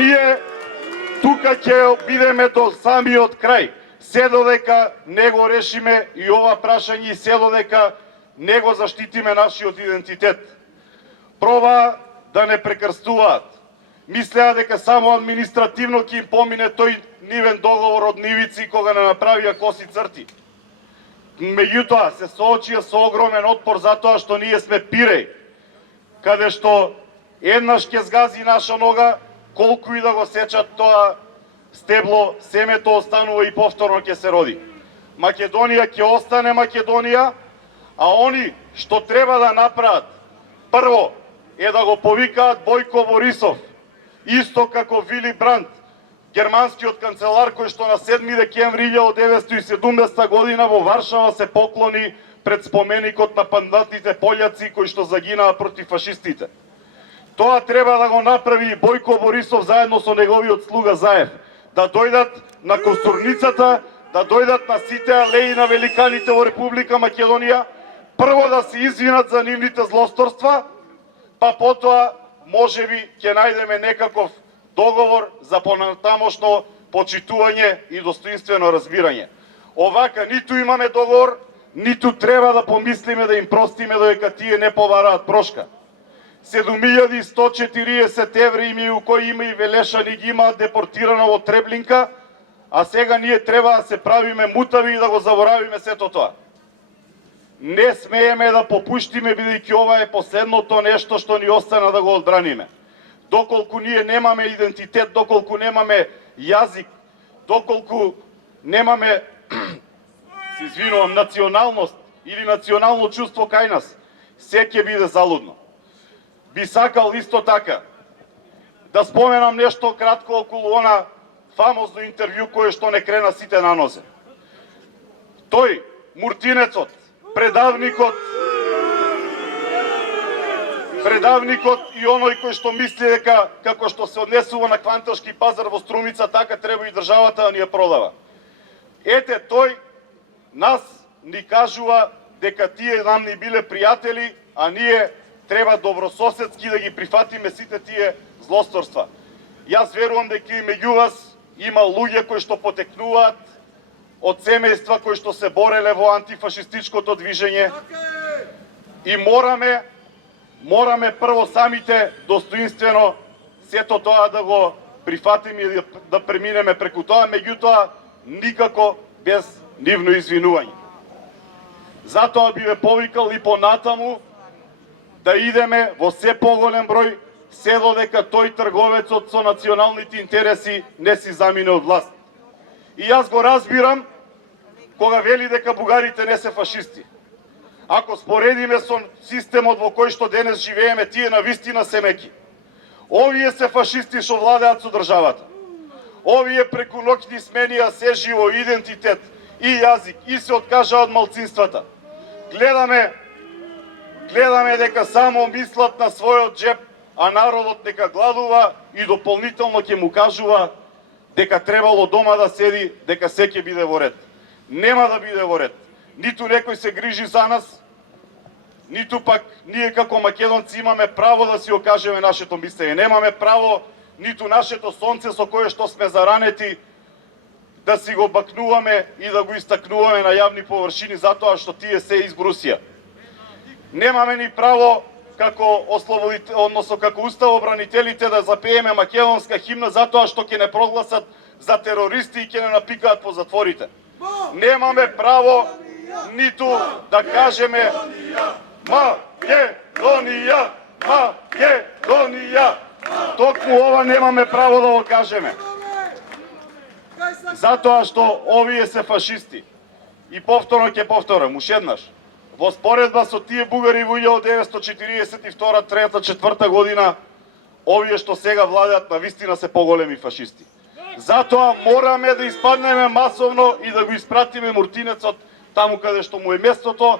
ние тука ќе бидеме до самиот крај. Се додека не го решиме и ова прашање, се додека не го заштитиме нашиот идентитет. Проба да не прекрстуваат. Мислеа дека само административно ќе им помине тој нивен договор од нивици кога не направија коси црти. Меѓутоа се соочија со огромен отпор затоа што ние сме пиреј, каде што еднаш ќе згази наша нога, колку и да го сечат тоа стебло, семето останува и повторно ќе се роди. Македонија ќе остане Македонија, а они што треба да направат, прво е да го повикаат Бојко Борисов, исто како Вили Бранд, германскиот канцелар кој што на 7 декември 1917 година во Варшава се поклони пред споменикот на пандатите пољаци кои што загинаа против фашистите. Тоа треба да го направи Бојко Борисов заедно со неговиот слуга Заев, да дојдат на Костурницата, да дојдат на сите алеи на великаните во Република Македонија, прво да се извинат за нивните злосторства, па потоа можеби ќе најдеме некаков договор за понатамошно почитување и достоинствено разбирање. Овака ниту имаме договор, ниту треба да помислиме да им простиме додека тие не побараат прошка. 7140 евра имеју кои има и Велешани ги имаат депортирано во Треблинка, а сега ние треба да се правиме мутави и да го заборавиме сето тоа. Не смееме да попуштиме, бидејќи ова е последното нешто што ни остана да го одбраниме. Доколку ние немаме идентитет, доколку немаме јазик, доколку немаме се извинувам, националност или национално чувство кај нас, се ќе биде залудно. Би сакал исто така да споменам нешто кратко околу она фамозно интервју кое што не крена сите на нозе. Тој, Муртинецот, предавникот и оној кој што мисли дека како што се однесува на Кванташки пазар во Струмица, така треба и државата да ни ја продава. Ете, тој нас ни кажува дека тие нам ни биле пријатели, а ние треба добрососедски да ги прифатиме сите тие злосторства. Јас верувам дека и меѓу вас има луѓе кои што потекнуваат од семејства кои што се бореле во антифашистичкото движење и мораме прво самите достоинствено сето тоа да го прифатиме и да преминеме преку тоа, меѓутоа никако без нивно извинување. Затоа би ве повикал и понатаму да идеме во се поголем број, се додека тој трговецот со националните интереси не си замине од власт. И јас го разбирам кога вели дека бугарите не се фашисти. Ако споредиме со системот во кој што денес живееме, тие навистина се меки. Овие се фашисти што владеат со државата. Овие преку ноќни сменија се живо идентитет и јазик и се откажа од малцинствата. Гледаме дека само мислат на својот джеп, а народот нека гладува и дополнително ќе му кажува дека требало дома да седи, дека се ќе биде во ред. Нема да биде во ред. Ниту некој се грижи за нас, ниту пак ние како македонци имаме право да си окажеме нашето мислење. Немаме право ниту нашето сонце со кое што сме заранети да си го бакнуваме и да го истакнуваме на јавни површини затоа што тие се избрусија. Немаме ни право како како уставобранителите да запееме македонска химна затоа што ќе не прогласат за терористи и ќе не напикаат по затворите. Немаме право ниту да кажеме Македонија, Македонија. Токму ова немаме право да го кажеме. Затоа што овие се фашисти. И повторно ќе повторам, уште еднаш. Во споредба со тие бугари во 1942, 3, 4 година, овие што сега владеат навистина се поголеми фашисти. Затоа мораме да испаднеме масовно и да го испратиме Муртинецот таму каде што му е местото,